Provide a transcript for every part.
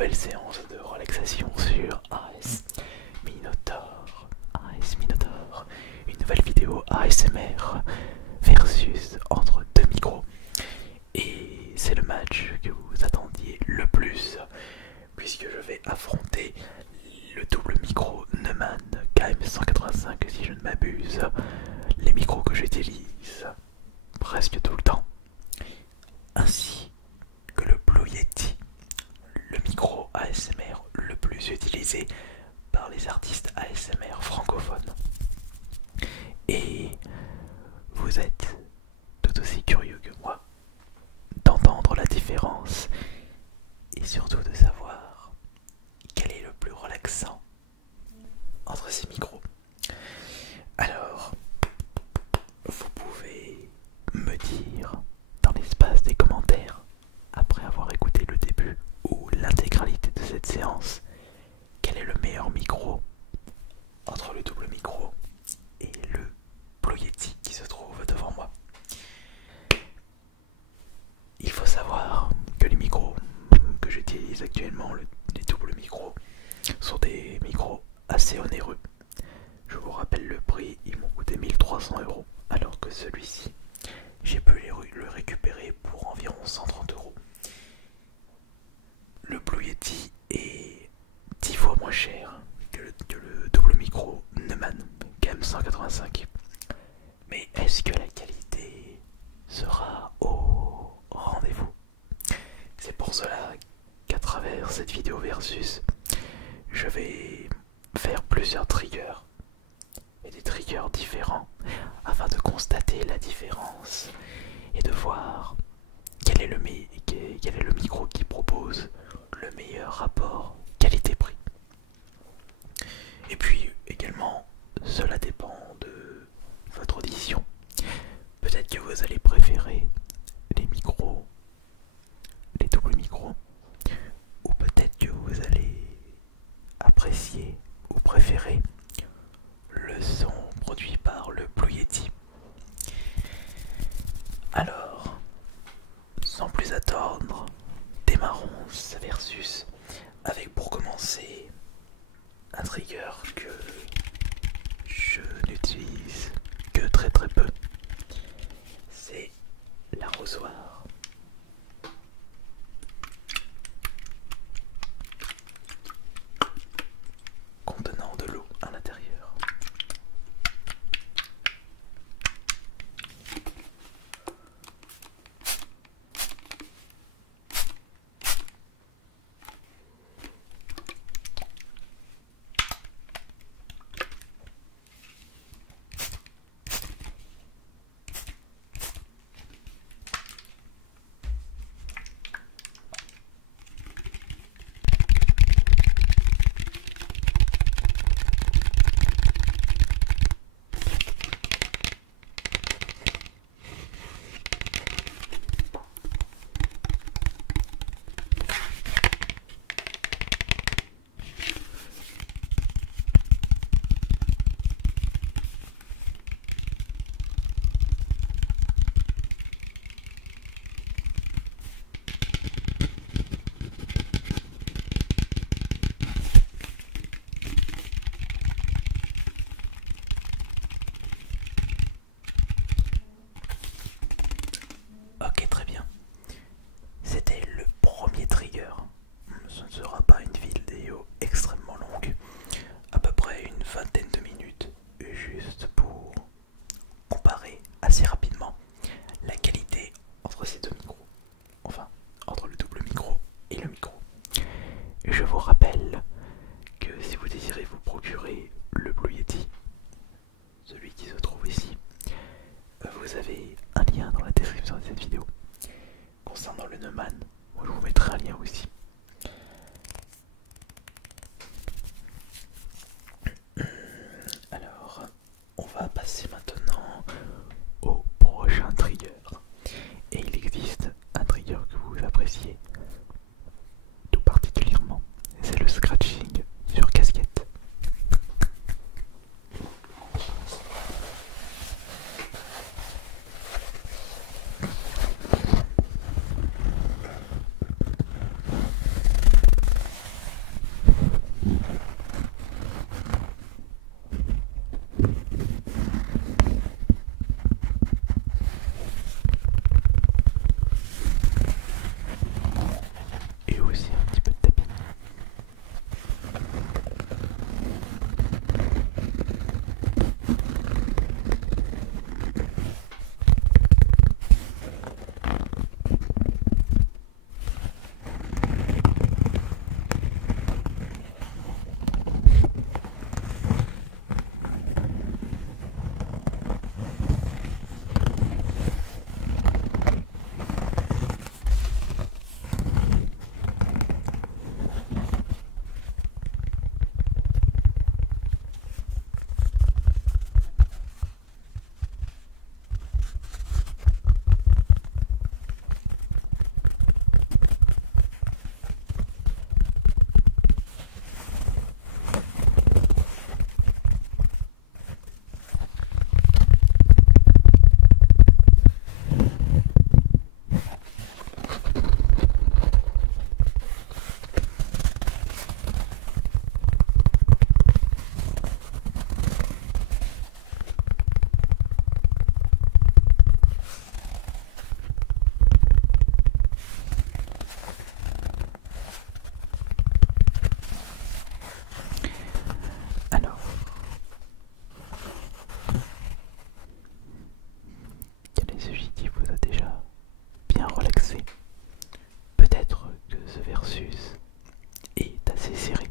nouvelle séance de relaxation sur AS Minotaur. AS Minotaur, une nouvelle vidéo ASMR versus entre deux micros. Et c'est le match que vous attendiez le plus, puisque je vais affronter le double micro Neumann KM185 si je ne m'abuse, les micros que j'utilise presque tout le temps, ainsi que le Blue Yeti, le micro ASMR le plus utilisé par les artistes ASMR francophones. Et vous êtes tout aussi curieux que moi d'entendre la différence et surtout de savoir quel est le plus relaxant entre ces micros. Alors, vous pouvez me dire dans l'espace des commentaires, après avoir écouté le début ou l'intégralité de cette séance, quel est le meilleur micro entre le double micro et le Blue Yeti qui se trouve devant moi. Il faut savoir que les micros que j'utilise actuellement, les doubles micros, sont des micros assez onéreux. Je vous rappelle le prix, ils m'ont coûté 1300 €, alors que celui-ci, j'ai pu le récupérer pour environ 130 €. Le Blue Yeti est 10 fois moins cher que le double micro Neumann KM185. Mais est-ce que la qualité sera au rendez-vous? C'est pour cela qu'à travers cette vidéo versus, je vais faire plusieurs triggers et des triggers différents afin de constater la différence et de voir quel est le micro qui propose le meilleur rapport qualité-prix. Et puis également, cela dépend de votre audition. Peut-être que vous allez préférer les micros, les doubles micros, ou peut-être que vous allez apprécier ou préférer le son produit par le Blue Yeti. Alors, sans plus attendre, démarrons ce versus avec, pour commencer, un trigger que je n'utilise que très peu. C'est l'arrosoir. Contenant de l'eau à l'intérieur. Versus est assez serré.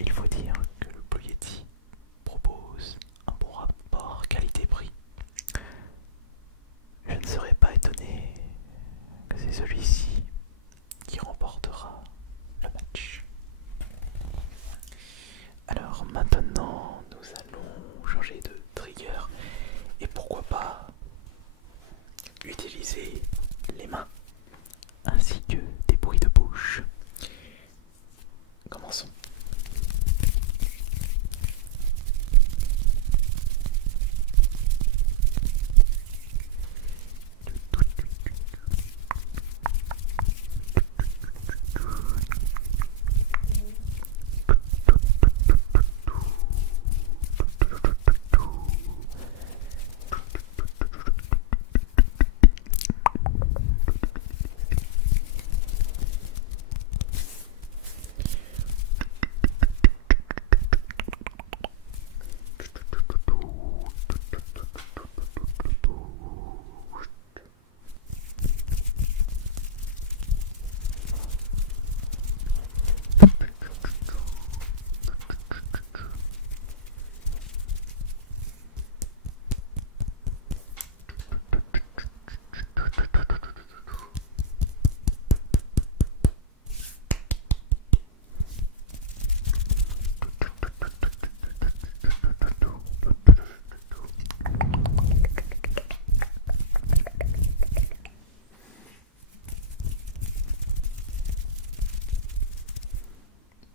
Il faut dire que le Blue Yeti propose un bon rapport qualité-prix. Je ne serais pas étonné que c'est celui-ci qui remportera le match. Alors maintenant, nous allons changer de trigger et pourquoi pas utiliser les mains ainsi que des bruits de bouche. Commençons.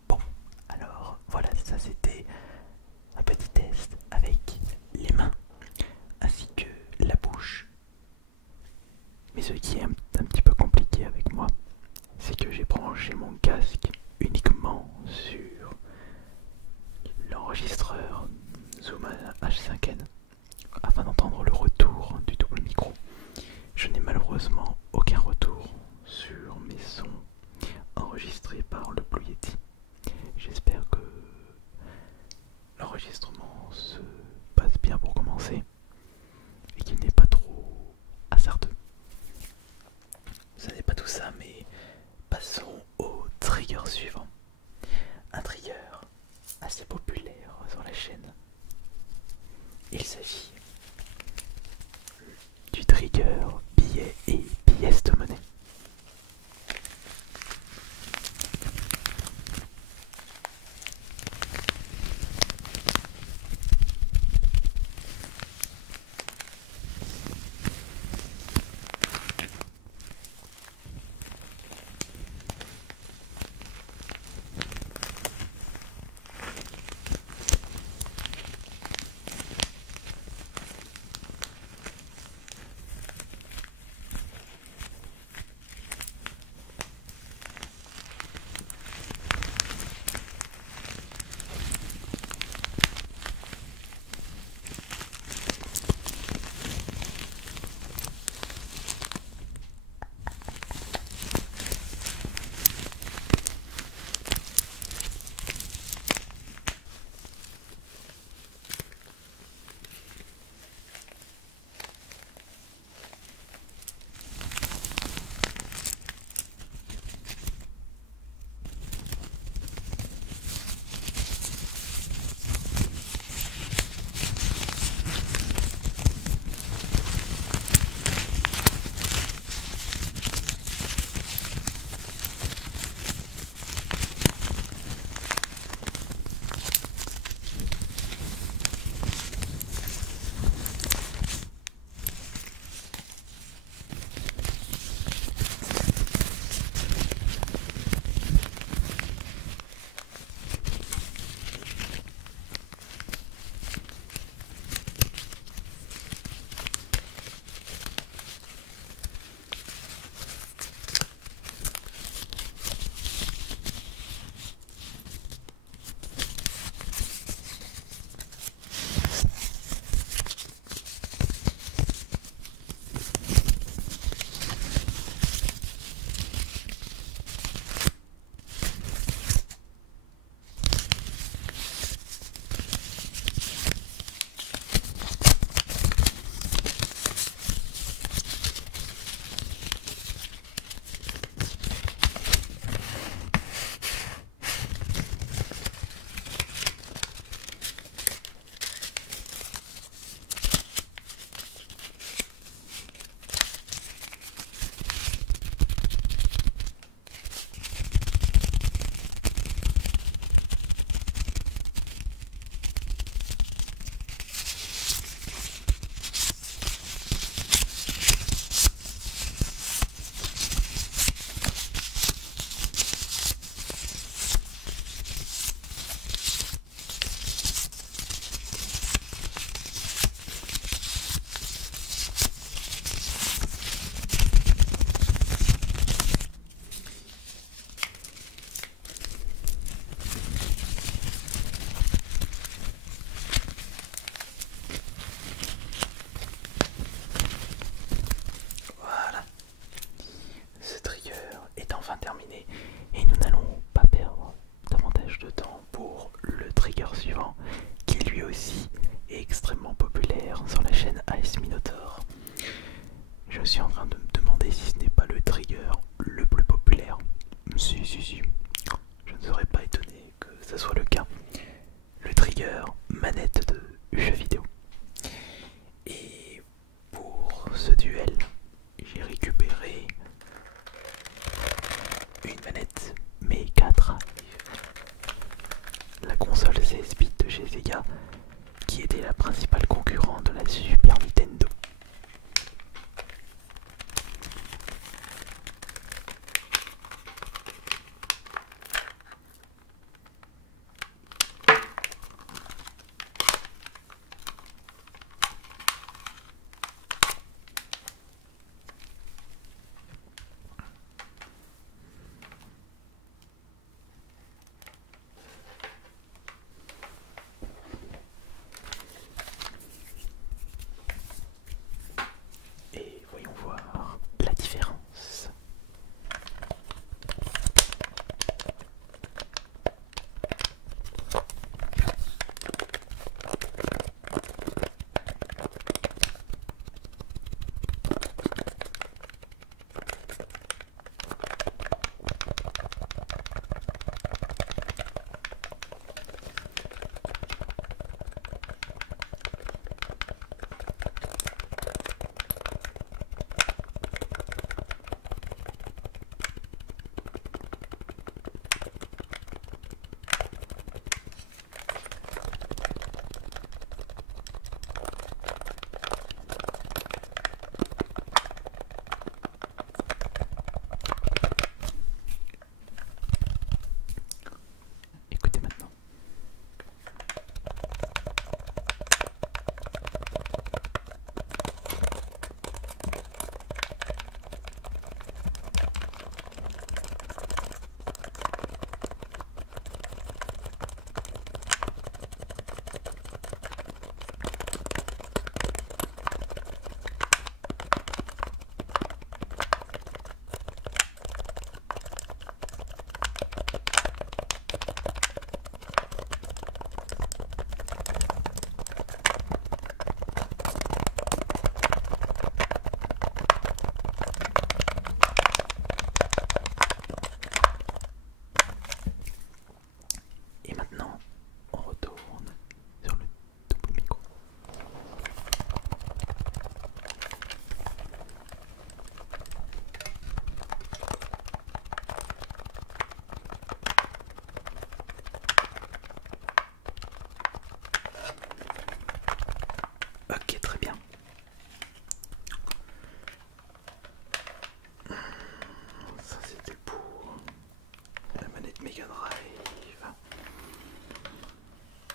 Bon, alors voilà, ça c'était un petit test avec les mains ainsi que la bouche. Mais ce qui est un petit peu compliqué avec moi, c'est que j'ai branché mon casque uniquement sur l'enregistreur Zoom H5n afin d'entendre le retour du double micro. Je n'ai malheureusement aucun retour sur mes sons enregistrés par le Blue Yeti. J'espère que l'enregistrement se passe bien pour commencer et qu'il n'est pas trop hasardeux. Ce n'est pas tout ça, mais passons au trigger une manette Mega Drive, la console 16 bits de chez Sega qui était la principale concurrente de la Super Nintendo. Et voyons voir la différence. Écoutez maintenant. Et maintenant, on retourne sur le double micro. Ok, très bien. Ça c'était pour la manette Mega Drive.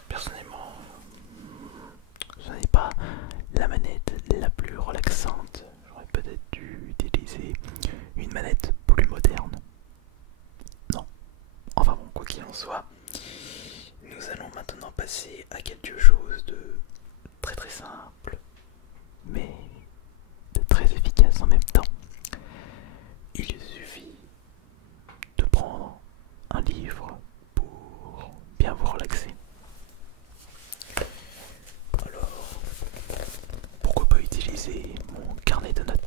Personnellement, ce n'est pas la manette la plus relaxante. J'aurais peut-être dû utiliser une manette plus moderne. Non. Enfin bon, quoi qu'il en soit, nous allons maintenant passer à quelque chose de très très simple, mais de très efficace en même temps. Il suffit de prendre un livre pour bien vous relaxer. Alors, pourquoi pas utiliser mon carnet de notes?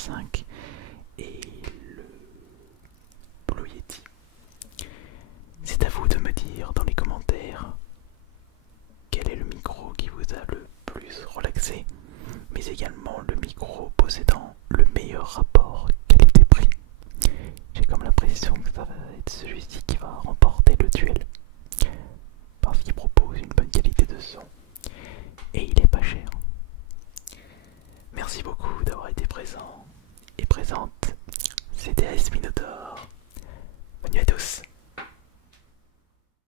5 et le Blue Yeti. C'est à vous de me dire dans les commentaires quel est le micro qui vous a le plus relaxé, mais également le micro possédant le meilleur rapport qualité-prix. J'ai comme l'impression que ça va être celui-ci qui va remporter le duel, parce qu'il propose une bonne qualité de son et il est pas cher. Merci beaucoup d'avoir été présent et présente. C'était AS Minotaur.